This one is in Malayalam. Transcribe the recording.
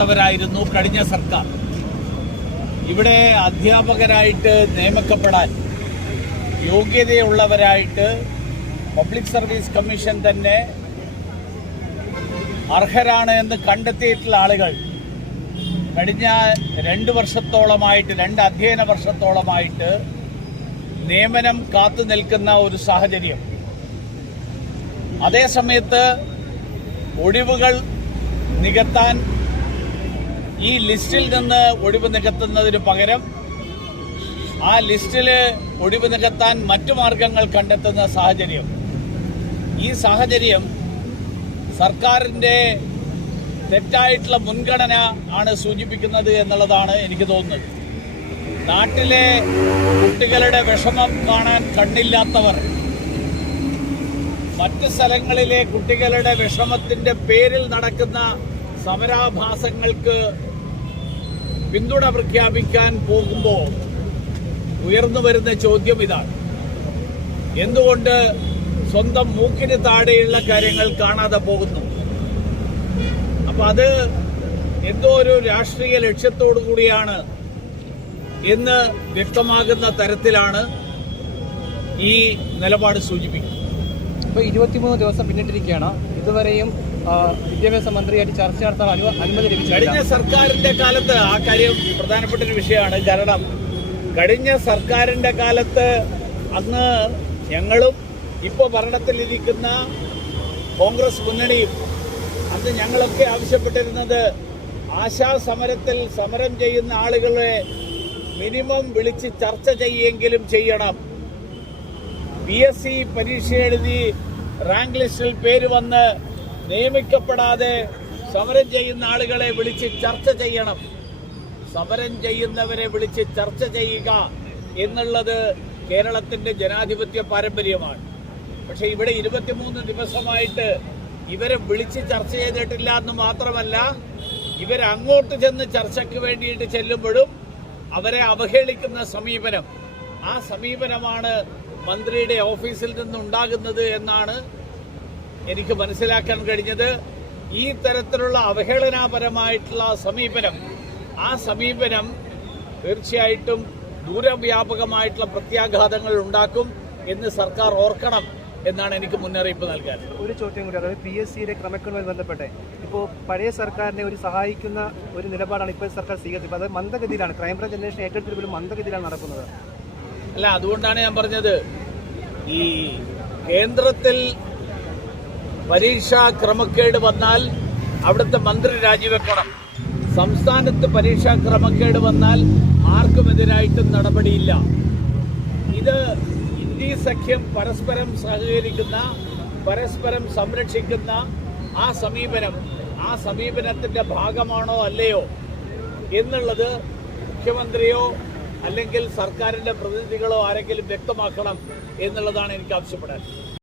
ായിരുന്നു കഴിഞ്ഞ സർക്കാർ. ഇവിടെ അധ്യാപകരായിട്ട് നിയമിക്കപ്പെടാൻ യോഗ്യതയുള്ളവരായിട്ട് പബ്ലിക് സർവീസ് കമ്മീഷൻ തന്നെ അർഹരാണ് എന്ന് കണ്ടെത്തിയിട്ടുള്ള ആളുകൾ കഴിഞ്ഞ 2 വർഷത്തോളമായിട്ട് 2 അധ്യയന വർഷത്തോളമായിട്ട് നിയമനം കാത്തു നിൽക്കുന്ന ഒരു സാഹചര്യം. അതേസമയത്ത് ഒഴിവുകൾ നികത്താൻ ഈ ലിസ്റ്റിൽ നിന്ന് ഒഴിവ് നികത്തുന്നതിന് പകരം ആ ലിസ്റ്റിൽ ഒഴിവ് നികത്താൻ മറ്റു മാർഗങ്ങൾ കണ്ടെത്തുന്ന സാഹചര്യം. ഈ സാഹചര്യം സർക്കാരിൻ്റെ തെറ്റായിട്ടുള്ള മുൻഗണന ആണ് സൂചിപ്പിക്കുന്നത് എന്നുള്ളതാണ് എനിക്ക് തോന്നുന്നത്. നാട്ടിലെ കുട്ടികളുടെ വിഷമം കാണാൻ കണ്ണില്ലാത്തവർ മറ്റ് സ്ഥലങ്ങളിലെ കുട്ടികളുടെ വിഷമത്തിൻ്റെ പേരിൽ നടക്കുന്ന സമരാഭാസങ്ങൾക്ക് പിന്തുണ പ്രഖ്യാപിക്കാൻ പോകുമ്പോൾ ഉയർന്നു വരുന്ന ചോദ്യം ഇതാണ്: എന്തുകൊണ്ട് സ്വന്തം മൂക്കിന് താഴെയുള്ള കാര്യങ്ങൾ കാണാതെ പോകുന്നു? അപ്പൊ അത് എന്തോ ഒരു രാഷ്ട്രീയ ലക്ഷ്യത്തോടു കൂടിയാണ് എന്ന് വ്യക്തമാകുന്ന തരത്തിലാണ് ഈ നിലപാട് സൂചിപ്പിക്കുന്നത്. ഇപ്പോൾ 23 ദിവസം പിന്നിട്ടിരിക്കുകയാണ്. ഇതുവരെയും വിദ്യാഭ്യാസ മന്ത്രിയായിട്ട് ചർച്ച നടത്താൻ അനുമതി ലഭിച്ചു. കഴിഞ്ഞ സർക്കാരിന്റെ കാലത്ത് ആ കാര്യം പ്രധാനപ്പെട്ട ഒരു വിഷയമാണ്. കാരണം കഴിഞ്ഞ സർക്കാരിന്റെ കാലത്ത് അന്ന് ഞങ്ങളും ഇപ്പോൾ ഭരണത്തിലിരിക്കുന്ന കോൺഗ്രസ് മുന്നണിയും അന്ന് ഞങ്ങളൊക്കെ ആവശ്യപ്പെട്ടിരുന്നത് ആശാ സമരത്തിൽ സമരം ചെയ്യുന്ന ആളുകളെ മിനിമം വിളിച്ച് ചർച്ച ചെയ്യുമെങ്കിലും ചെയ്യണം. PSC പരീക്ഷ എഴുതി റാങ്ക് ലിസ്റ്റിൽ പേര് വന്ന് നിയമിക്കപ്പെടാതെ സമരം ചെയ്യുന്ന ആളുകളെ വിളിച്ച് ചർച്ച ചെയ്യണം. സമരം ചെയ്യുന്നവരെ വിളിച്ച് ചർച്ച ചെയ്യുക എന്നുള്ളത് കേരളത്തിന്റെ ജനാധിപത്യ പാരമ്പര്യമാണ്. പക്ഷെ ഇവിടെ 23 ദിവസമായിട്ട് ഇവരെ വിളിച്ച് ചർച്ച ചെയ്തിട്ടില്ല എന്ന് മാത്രമല്ല, ഇവരങ്ങോട്ട് ചെന്ന് ചർച്ചയ്ക്ക് വേണ്ടിയിട്ട് ചെല്ലുമ്പോഴും അവരെ അവഹേളിക്കുന്ന സമീപനം, ആ സമീപനമാണ് മന്ത്രിയുടെ ഓഫീസിൽ നിന്നുണ്ടാകുന്നത് എന്നാണ് എനിക്ക് മനസ്സിലാക്കാൻ കഴിഞ്ഞത്. ഈ തരത്തിലുള്ള അവഹേളനാപരമായിട്ടുള്ള സമീപനം, ആ സമീപനം തീർച്ചയായിട്ടും ദൂരവ്യാപകമായിട്ടുള്ള പ്രത്യാഘാതങ്ങൾ ഉണ്ടാക്കും എന്ന് സർക്കാർ ഓർക്കണം എന്നാണ് എനിക്ക് മുന്നറിയിപ്പ് നൽകാൻ. ഒരു ചോദ്യം കൂടി, അതായത് PSCയുടെ ക്രമക്കേടുമായി ബന്ധപ്പെട്ട് ഇപ്പോൾ പഴയ സർക്കാരിനെ ഒരു സഹായിക്കുന്ന ഒരു നിലപാടാണ് ഇപ്പോൾ സർക്കാർ സ്വീകരിച്ചത്. അത് മന്ദഗതിയിലാണ്, ക്രൈംബ്രാഞ്ച് അന്വേഷണം ഏറ്റെടുത്തിട്ട് പോലും മന്ദഗതിയിലാണ് നടക്കുന്നത്. അല്ല, അതുകൊണ്ടാണ് ഞാൻ പറഞ്ഞത്, ഈ കേന്ദ്രത്തിൽ പരീക്ഷാ ക്രമക്കേട് വന്നാൽ അവിടുത്തെ മന്ത്രി രാജിവെക്കണം. സംസ്ഥാനത്ത് പരീക്ഷാ ക്രമക്കേട് വന്നാൽ ആർക്കുമെതിരായിട്ടും നടപടിയില്ല. ഇത് ഇന്ത്യ സഖ്യം പരസ്പരം സഹകരിക്കുന്ന, പരസ്പരം സംരക്ഷിക്കുന്ന ആ സമീപനം, ആ സമീപനത്തിന്റെ ഭാഗമാണോ അല്ലയോ എന്നുള്ളത് മുഖ്യമന്ത്രിയോ അല്ലെങ്കിൽ സർക്കാരിന്റെ പ്രതിനിധികളോ ആരെങ്കിലും വ്യക്തമാക്കണം എന്നുള്ളതാണ് എനിക്ക് ആവശ്യപ്പെടാൻ.